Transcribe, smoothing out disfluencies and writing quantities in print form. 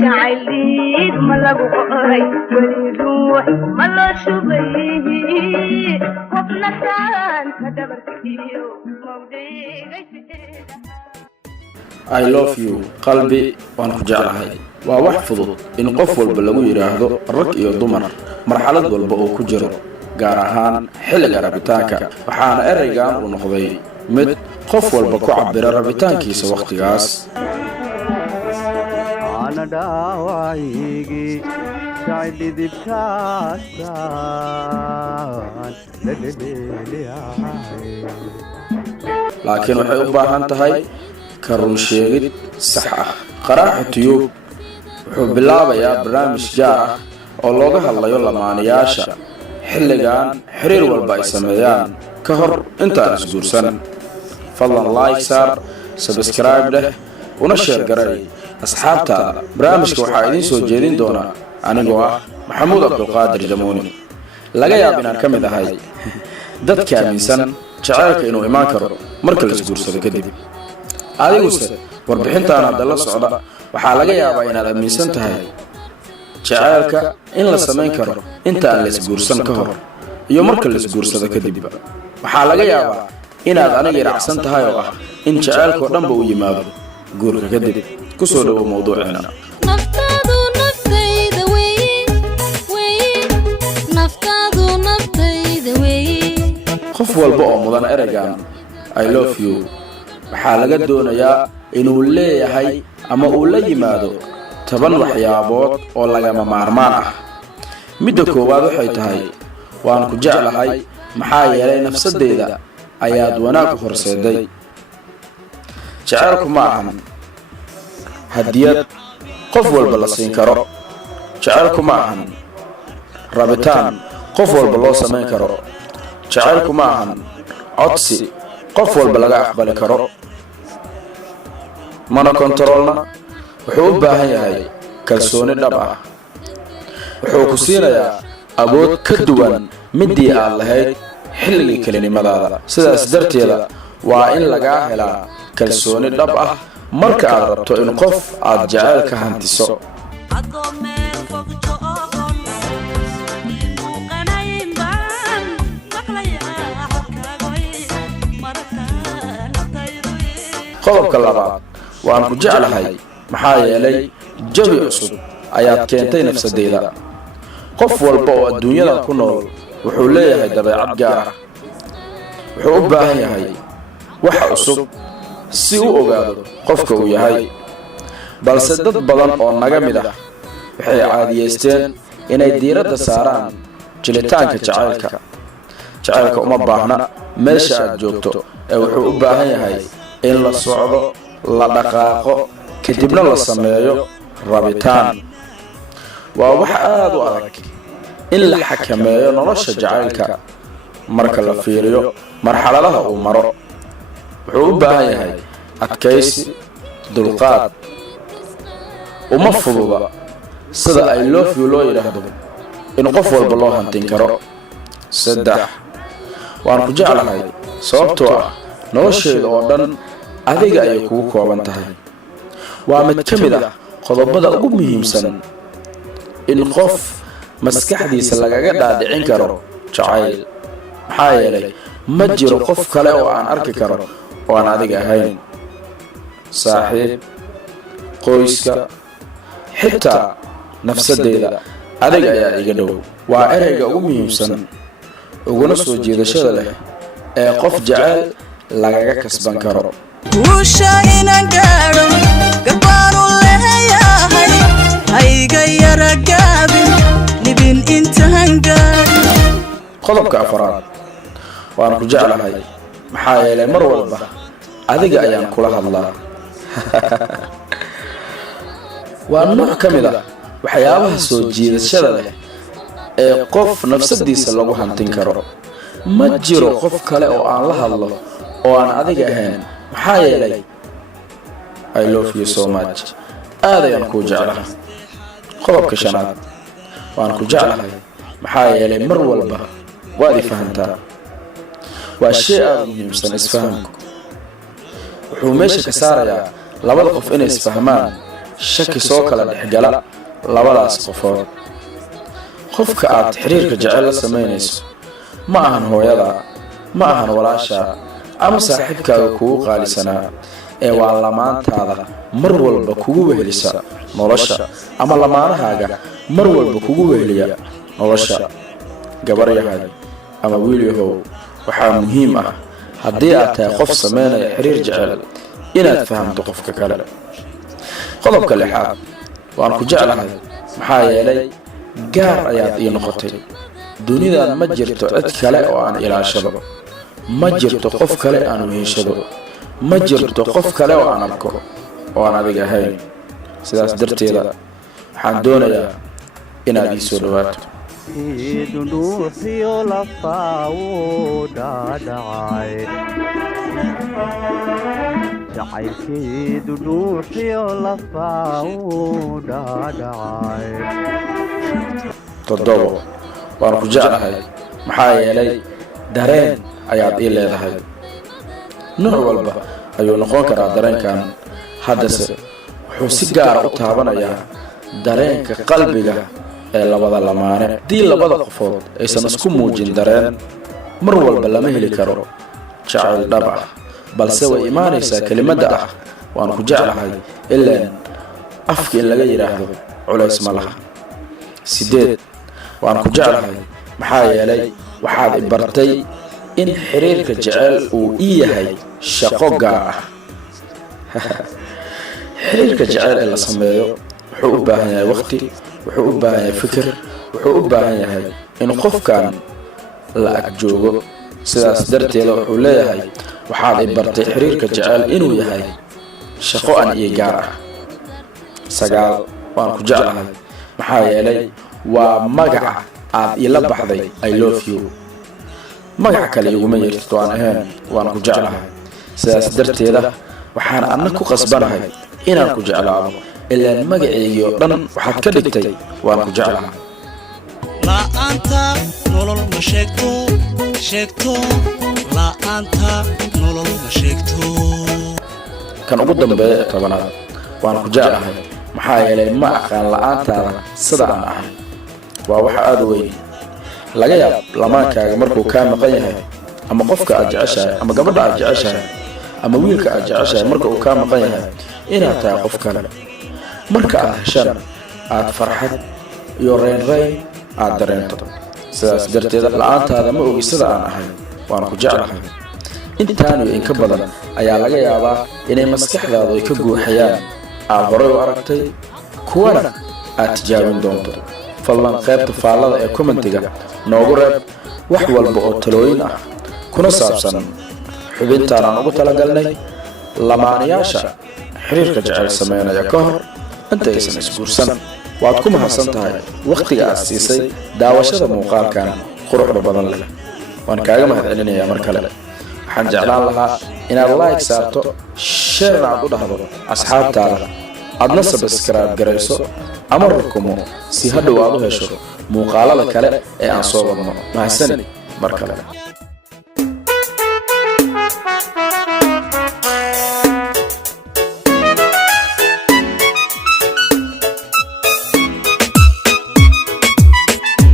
جعليك ملقو قري وليروح ملو شبيه قفنا سان كدبركيو I love you qalbi waan ku jeclahay waa wax fudud in qof walba lagu yiraahdo rag iyo dumar marxalad walba oo ku jiro gaar ahaan xilliga rabitaanka waxaana ereygan uu noqday mid qof walba ku cabira rabitaankiisa waqtigaas ana dhaawaygi laakiin waxay u baahan tahay karun sheegid sax ah qaraaxa tiyub wuxuu bilaabayaa barnaamij gaar ah oo looga hadlayo lamaanayaasha xilligan xiriir walba ay sameeyaan ka hor intaan isguursan fadlan like sar subscribe leh una share garay asxaabtaada barnaamijka waxaa idiin soo jeedin doona anigoo ah maxamuud abdulqaadir jamuuni laga yaab inaan ka mid ahay dadka aaminsan jacaylka inuu imaan karo marka la isguursado kadib adiguse warbixintaan hadda la socda waxaa laga yaabaa inaad aaminsan tahay jacaylka in la samayn karo inta aan la isguursan ka hor iyo marka la isguursado kadibba waxaa laga yaabaa inaad aniga raacsan tahay oo ah in jacaylka oo dhanba uu yimaado guurka kadib ku soo dhawo mawduuceena qof walba oo mudan ereygan I love you waxaa laga doonayaa inuu leeyahay ama uu la yimaado 10 waxyaabood oo lagama maarmaan ah midda koowaad waxay tahay waan ku jeclahay maxaa yeelay nafsadeeda ayaad wanaag horseeday jacaylku ma ahan hadiyad qof walba la siin karo jacaylku ma ahan rabitaan qof walba loo samayn karo jacaylku ma ahan codsi qof walba laga aqbali karo mana kontrolna wuxuu u baahan yahay kalsooni dhab ah wuxuu ku siinayaa awood ka duwan midii aad lahayd xilligii kelinimadaada sidaas darteeda waa in lagaa helaa kalsooni dhab ah marka aad rabto in qof aad jacayl ka hantiso qodobka labaad waan ku jeclahay maxaa yeelay jawi cusub ayaad keentay nafsadeeda qof walba oo adduunyada ku nool wuxuu leeyahay dabeecad gaar ah wuxuu u baahan yahay wax cusub si uu ogaado qofka uu yahay balse dad badan oo naga mid ah waxay caadiyeysteen inay diiradda saaraan jilitaanka jacaylka uma baahna meesha aad joogto ee wuxuu u baahan yahay in la socdo la dhaqaaqo kadibna la sameeyo rabitaan waa wax aad u adag in la xakameeyo nolosha jacaylka marka la fiiriyo marxaladaha uu maro wuxuu u baahan yahay adkaysi dulqaad uma fududa sida I love you loo yidhaahdo in qof walba loo hantin karo 3 waan ku jeclahay sababtoo ah nolosheeda oo dhan adiga ayay kugu kooban tahay waa mid ka mid ah qodobada ugu muhiimsan in qof maskaxdiisa lagaga dhaadhicin karo jacayl maxaa yeelay ma jiro qof kale oo aan arki karo oo aan adiga ahayn saaxiib qoyska xitaa nafsadeeda adiga ayaa iga dhow waa ereyga ugu muhiimsan uguna soo jiidashada leh ee qof jacayl lagaga kasban karo وشا إنا قارو قبارو لهياهي هايقا يرقابي لبين انت هنقاري qodobka afraad waan ku jeclahay maxaa yeelay mar walba adiga ayaan kula hadlaa waa nooc ka mid ah waxyaabaha soo jiidashada leh ee qof nafsadiisa lagu hantin karo ma jiro qof kale oo aan la hadlo oo aan adiga ahayn maxaa yeelay I love you so much aad ayaan kuu jeclahay qodobka shanaad waan ku jeclahay maxaa yeelay mar walba waad i fahantaa waa shay aad muhiimsan isfahamku wuxuu meesha ka saarayaa labada qof inay isfahmaan shaki soo kala dhexgala labadaas qofood. qofka aad xiriirka jecel la samaynayso ma ahan hooyada, ma ahan walaasha ama saaxiibkaaga kugu qaalisanaa, ee waa lamaantaada mar walba kugu wehelisa nolosha, ama lamaanahaaga mar walba kugu weheliya nolosha. gabar yahay ama wiil yahow, waxaa muhiim ah haddii aad tahay qof samaynaya xiriir jecel inaad fahamto qofka kale. qodobka 6 waan ku jeclahay maxaa yeelay gaar ayaad ii noqotay. dunidan ma jirto cid kale oo aan ilaashado, ma jirto qof kale aan weheshado, ma jirto qof kale oo aan arko oo aan adiga ahayn. sidaas darteeda waxaan doonayaa inaad ii soo dhawaato. dunuuxiyo lafaawo dhaadhacay jacaylkii dunuuxiyo lafaawo dhaadhacay. 7 waan ku jeclahay maxaa yeelay dareen ayaad ii leedahay. nooc walba ayuu noqon karaa dareenkan, haddase wuxuu si gaara u taabanayaa dareenka qalbiga ee labada lamaane. haddii labada qofood aysan isku muujin dareen, mar walba lama heli karo jacayl dhab ah, balse way imaanaysaa kelimadda ah waan ku jeclahay, ilaan afka in laga yidhaahdo culays ma laha. 8 waan ku jeclahay maxaa yeelay waxaad i bartay in xiriirka jecel uu ii yahay shaqo gaar ah. xiriirka jecel ee la sameeyo wuxuu u baahan yahay waqti, wuxuu u baahan yahay fikir, wuxuu u baahan yahay in qofkan la ag joogo. sidaas darteeda wuxuu leeyahay waxaad i bartay xiriirka jecel inuu yahay shaqo aan ii gaar ah. 9 waan ku jeclahay maxaa yeelay waa magaca aad ila baxday I love you. magac kale iguma yeerto aan ahayn waan ku jeclahay. sidaas darteeda waxaan anna ku qasbanahay inaan ku jeclaado, ilaan magaceygii oo dhan waxaad ka dhigtay waan ku jeclahay. la'aanta nolol ma sheegto la'aanta nolol ma sheegto. kan ugu dambeeya ee 10 waan ku jeclahay maxaa yeelay ma aqaan la'aantaada sida aan ahay. waa waxa aad u weyn. laga yaab lamaankaaga markuu kaa maqan yahay, ama qofka aad jeceshahay, ama gabadha aad jeceshahay, ama wiilka aad jeceshahay marka uu kaa maqan yahay inaad tahay qof kale. marka aad heshaan aad farxad iyo reynreyn aad dareento. sidaas darteeda la'aantaada ma ogi sida aan ahay waan ku jeclahay. intaan iyo in ka badan ayaa laga yaabaa inay maskaxdaadu ay ka guuxayaan aad horay u aragtay, kuwana aad tijaabin doonto. fadlan qaybta faallada ee commentiga noogu reeb wax walba oo talooyin ah kuna saabsan xubintaan aan ugu talagalnay lamaanayaasha xiriirka jecel sameynaya ka hor inta aysan isguursan. waad ku mahadsan tahay waqtiga aad siisay daawashada muuqaalkan quruxda badan leh. waan kaaga mahadcelinayaa mar kale. waxaan jeclaan lahaa inaad like saarto, share aad u dhahdo asxaabtaada, aadna subscribe garayso ama rukumo si hadhow aad u hesho muuqaalada kale ee aan soo wadno. mahadsanid mar kale.